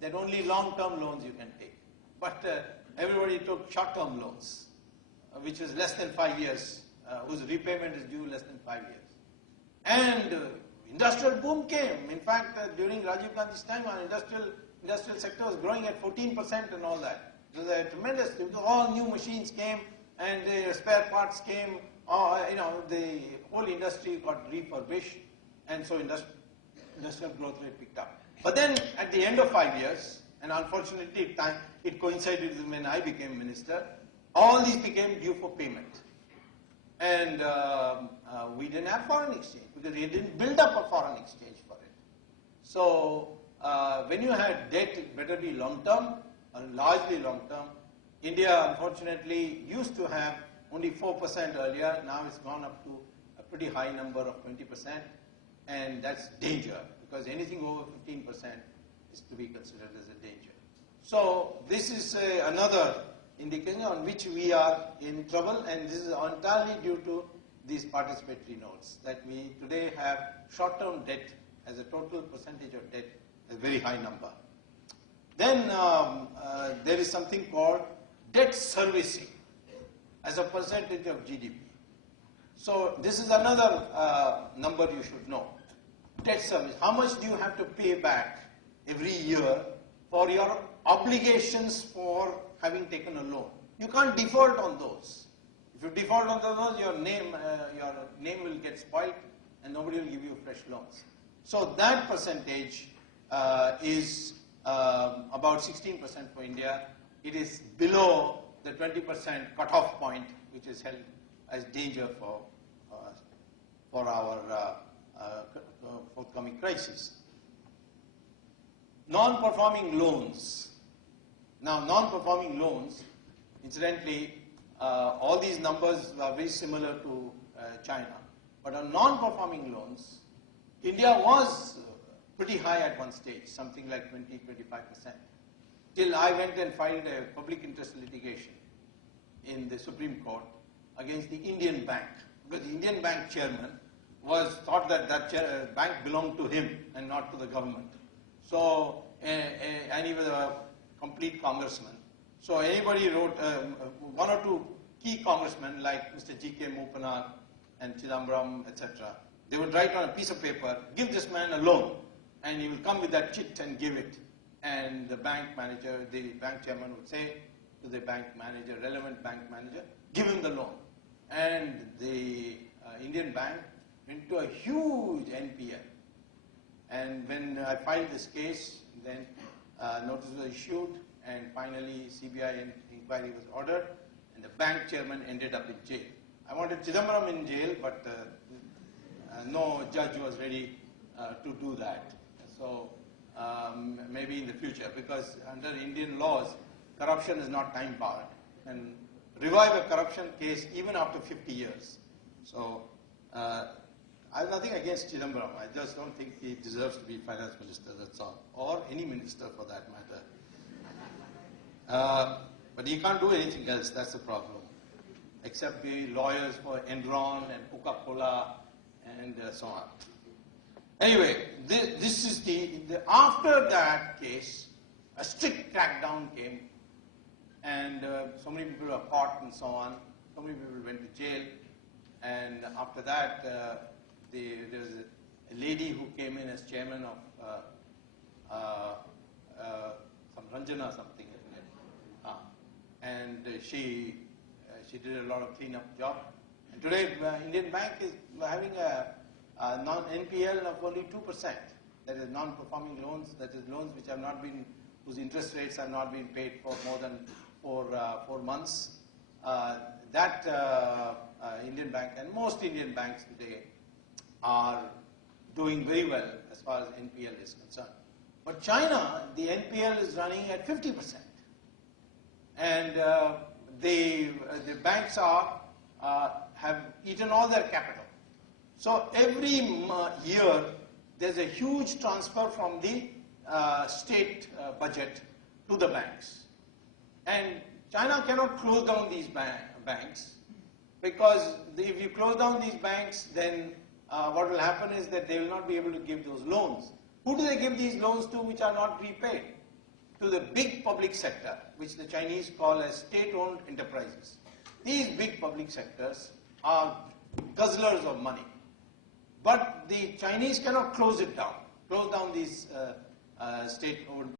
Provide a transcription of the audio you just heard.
that only long-term loans you can take. But everybody took short-term loans, which is less than 5 years, whose repayment is due less than 5 years. And industrial boom came. In fact, during Rajiv Gandhi's time, our industrial sector was growing at 14% and all that. It was a tremendous, all new machines came and the spare parts came, the whole industry got refurbished, and so industrial growth rate picked up. But then at the end of 5 years, and unfortunately it coincided with when I became minister, all these became due for payment. And we didn't have foreign exchange because we didn't build up a foreign exchange for it. So when you had debt, it better be long-term, or largely long-term. India, unfortunately, used to have only 4% earlier. Now it's gone up to a pretty high number of 20%. And that's danger, because anything over 15% is to be considered as a danger. So this is another indication on which we are in trouble, and this is entirely due to these participatory notes, that we today have short-term debt as a total percentage of debt, a very high number. Then there is something called debt servicing as a percentage of GDP. So this is another number you should know. Debt service, how much do you have to pay back every year for your obligations for having taken a loan? You can't default on those. If you default on those, your name will get spoiled and nobody will give you fresh loans. So that percentage is about 16% for India. It is below the 20% cutoff point, which is held as danger for our forthcoming crisis. Non-performing loans. Now, non-performing loans, incidentally, all these numbers are very similar to China. But on non-performing loans, India was pretty high at one stage, something like 20–25%. Till I went and filed a public interest litigation in the Supreme Court against the Indian bank, because the Indian bank chairman thought that bank belonged to him and not to the government. So, and he was a complete congressman. So anybody wrote, one or two key congressmen like Mr. G.K. Moopanar and Chidambaram, etc., they would write on a piece of paper, give this man a loan, and he will come with that chit and give it. And the bank manager, the bank chairman would say to the bank manager, relevant bank manager, give him the loan. And the Indian bank went to a huge NPL. And when I filed this case, then notice was issued, and finally CBI inquiry was ordered, and the bank chairman ended up in jail. I wanted Chidambaram in jail, but no judge was ready to do that. So maybe in the future, because under Indian laws, corruption is not time barred, and revive a corruption case even after 50 years. So I have nothing against Chidambaram. I just don't think he deserves to be finance minister, that's all. Or any minister for that matter. But he can't do anything else, that's the problem. Except be lawyers for Enron and Coca-Cola and so on. Anyway, this is after that case, a strict crackdown came, and so many people were caught and so on. So many people went to jail, and after that, there's a lady who came in as chairman of some Ranjana something, isn't it? And she did a lot of cleanup job. And today, Indian Bank is having a non-NPL of only 2%. That is non-performing loans. That is loans which have not been, whose interest rates have not been paid for more than 4 months. Indian Bank and most Indian banks today are doing very well as far as NPL is concerned. But China, the NPL is running at 50%. And the banks have eaten all their capital. So every year, there's a huge transfer from the state budget to the banks. And China cannot close down these banks, because if you close down these banks, then what will happen is that they will not be able to give those loans. Who do they give these loans to which are not repaid? to the big public sector, which the Chinese call as state-owned enterprises. These big public sectors are guzzlers of money. But the Chinese cannot close down these state-owned